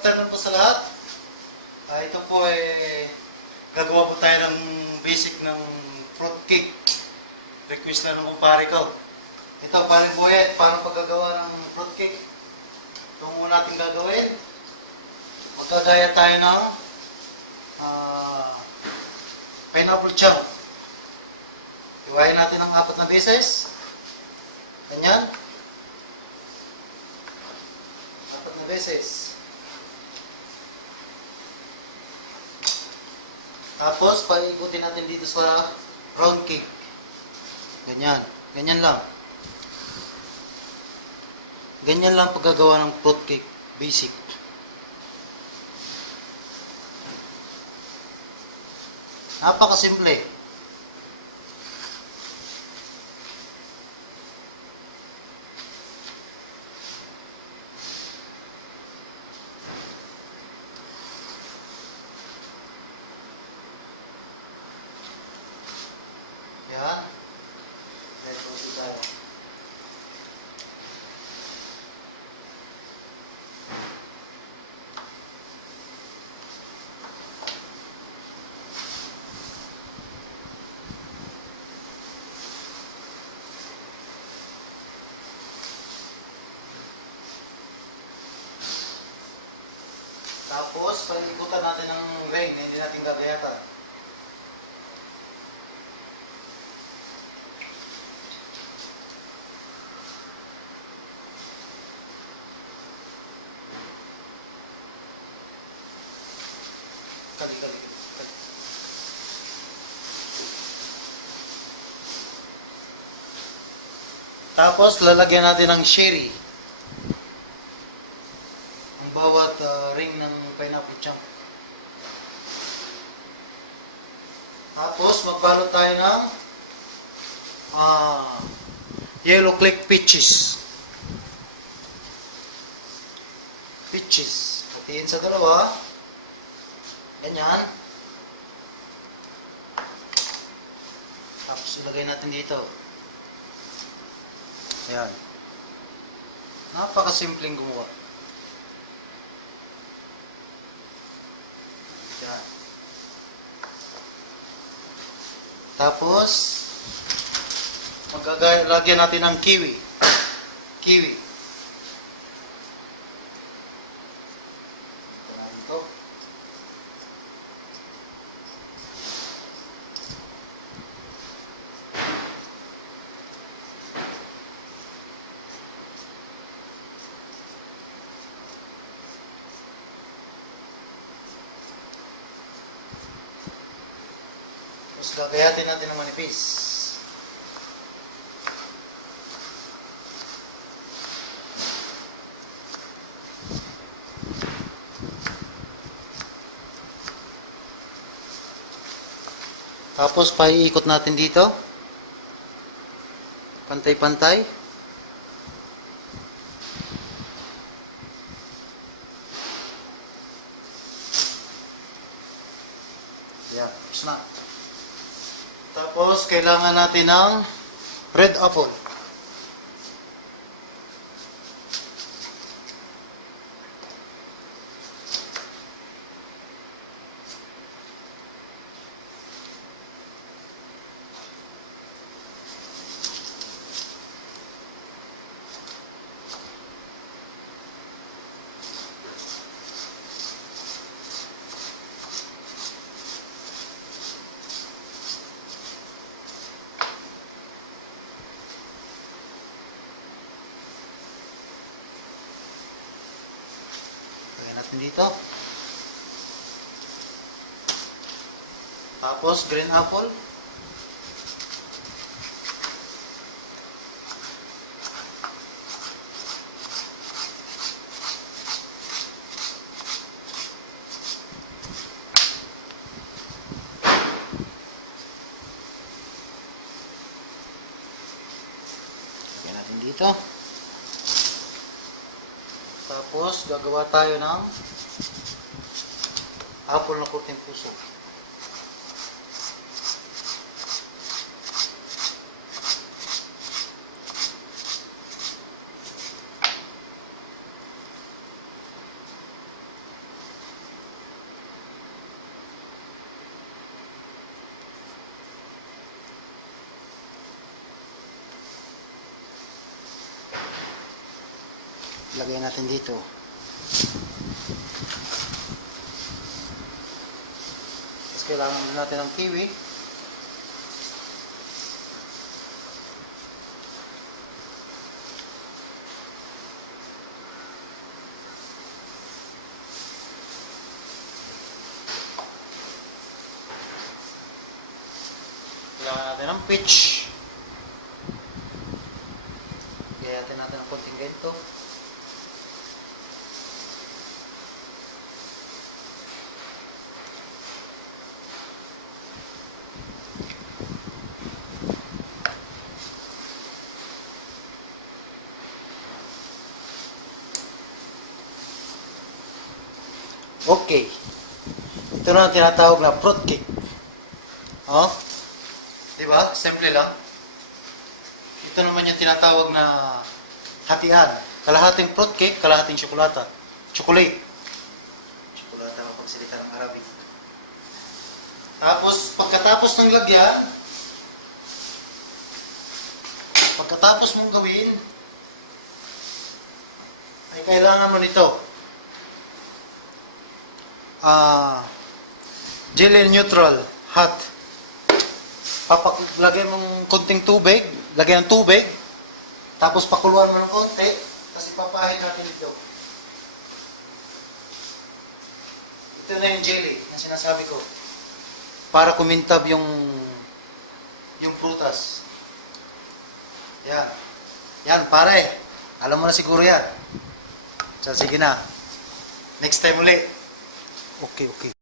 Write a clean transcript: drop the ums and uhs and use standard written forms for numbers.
afternoon po sa lahat. Ito po gagawa po tayo ng basic ng fruit cake. Request na ng kumpare ko. Ito, paring buhet, para paggagawa ng fruit cake. Ito muna natin gagawin. Magkagaya tayo ng pineapple chunk. Iwain natin ng 4 na beses. Ganyan. 4 na beses. Tapos, paikutin natin dito sa round cake. Ganyan. Ganyan lang. Ganyan lang paggagawa ng fruit cake. Basic. Napakasimple. Yan. Let's go tayo. Tapos, palikutan natin ng ring, hindi natin gagayatan. Kali. Tapos, lalagyan natin ng sherry. Ang bawat ring ng pineapple chunk. Tapos, magbalot tayo ng yellow click peaches. Peaches. Hatiin sa dalawa. Ganyan. Tapos, ilagay natin dito. Ayan. Napakasimpleng gumawa. Ayan. Tapos, lagyan natin ng kiwi. Kiwi. Ayan ito. Tapos gagayatin natin ng manipis. Tapos paiikot natin dito. Pantay-pantay. Yan, tapos na. Tapos, kailangan natin ng red apple. Natin dito. Tapos green apple. Lagyan natin dito. Tapos, gagawa tayo ng apple na kurting puso. Lagay natin dito. Tapos kailangan natin ng kiwi. Kailangan natin ng peach. Gayatin natin ng konting ganito. Okay. Ito na ang tinatawag na fruit cake. Oh? Diba? Simple lang. Ito naman yung tinatawag na hatian. Kalahating fruit cake, kalahating tsokolata. Chocolate. Tsokolata ang pagsalita ng Arabic. Tapos, pagkatapos ng lagyan, pagkatapos mong gawin, ay kailangan mo nito. Jelly neutral, hot. Lagyan mong konting tubig, lagyan ng tubig, tapos pakuluan mo ng konti, tapos ipapahin natin ito. Ito na yung jelly na sinasabi ko. Para kumintab yung prutas. Yan. Yan, pare. Alam mo na siguro yan. So, sige na. Next time ulit. Okay, okay.